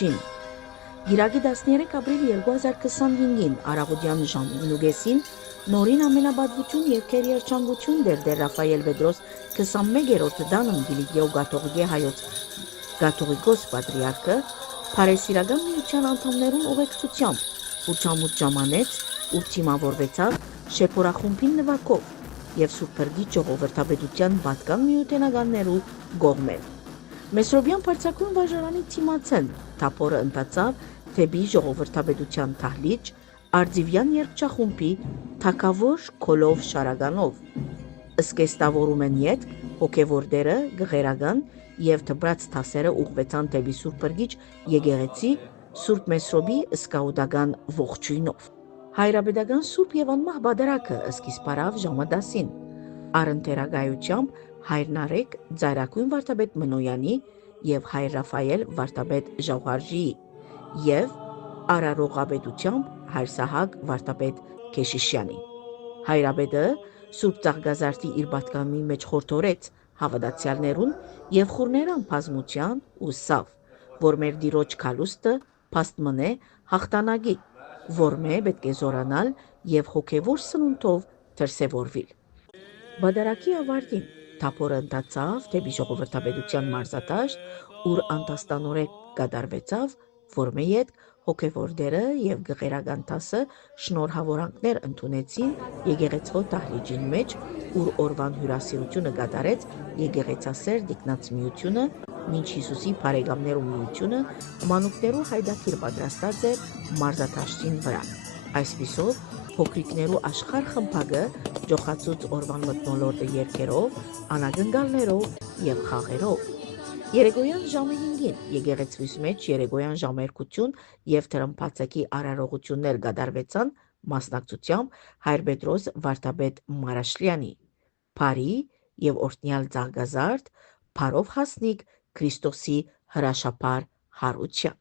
Վերջին Գիրակի 13 ապրիլ 2025-ին Արաղոդյան ժամին ուգեսին նորին ամենաբադվություն և երջանկություն դեր Ռաֆայել Վեդրոս 21-րդ դանում Գիլիգիո Գաթողիկե հայոց Գաթողիկոս պատրիարքը Փարեսիրական միության անդամներուն ուղեկցությամբ ուրճամուտ ժամանեց ու թիմավորվեցավ շեփորախումբին նվակով և Սուրբ Փրկի ժողովրդապետության պատկան միութենականներու գողմել։ Մեսրոբյան բարձակույն վարժարանի թիմացեն թափորը ընթացավ թեպի ժողովրդապետության դահլիճ Արձիվյան երգչախումբի թագավոր քոլով շարականով։ Սկեստավորում են յետ հոգևորդերը գղերական և դպրաց դասերը ուղղվեցան դեպի Սուրբ Փրկիչ եկեղեցի Սուրբ Մեսրոբի սկաուտական ողջույնով։ Հայրապետական Սուրբ և անմահ բադարակը սկիզբ առավ ժամը 10-ին։ Առընթերակայությամբ հայր Նարեկ ծայրագույն վարդապետ Մնոյանի և հայր Ռաֆայել վարդապետ Ժավղարժիի և արարողապետությամբ հայր Սահակ վարդապետ Քեշիշյանի։ Հայրապետը Սուրբ Ծաղկազարդի իր պատգամի մեջ խորհրդորեց հավատացյալներուն և խուռներան բազմության ու սավ, որ մեր Տիրոջ գալուստը փաստ մնե հաղթանակի, որ մե պետք է զորանալ և հոգևոր սնունդով դրսևորվիլ։ Բադարակի ավարտին թափորը ընթացավ դեպի ժողովրդապետության մարզադաշտ, ուր անտաստանորեն կատարվեցավ, որ մե յետ հոգևորդերը և գղերական դասը շնորհավորանքներ ընդունեցին եկեղեցվո դահլիճին մեջ, ուր օրվան հյուրասիրությունը կատարեց եկեղեցասեր տիկնաց միությունը, մինչ Հիսուսի բարեկամներու միությունը մանուկներու հայդակիր պատրաստած էր մարզադաշտին վրա։ Այսպիսով փոքրիկներու աշխարհ խմբակը ջոխացուց օրվան մթնոլորտը երգերով, անակնկալներով և խաղերով։ Երեկոյան ժամը 5-ին եկեղեցուիս մեջ երեկոյան ժամերգություն և դրամբացակի արարողություններ կատարվեցան մասնակցությամբ հայր Պետրոս վարդապետ Մարաշլյանի։ Բարի և օրհնյալ Ծաղկազարդ, բարով հասնիք Քրիստոսի հրաշաբար հարության։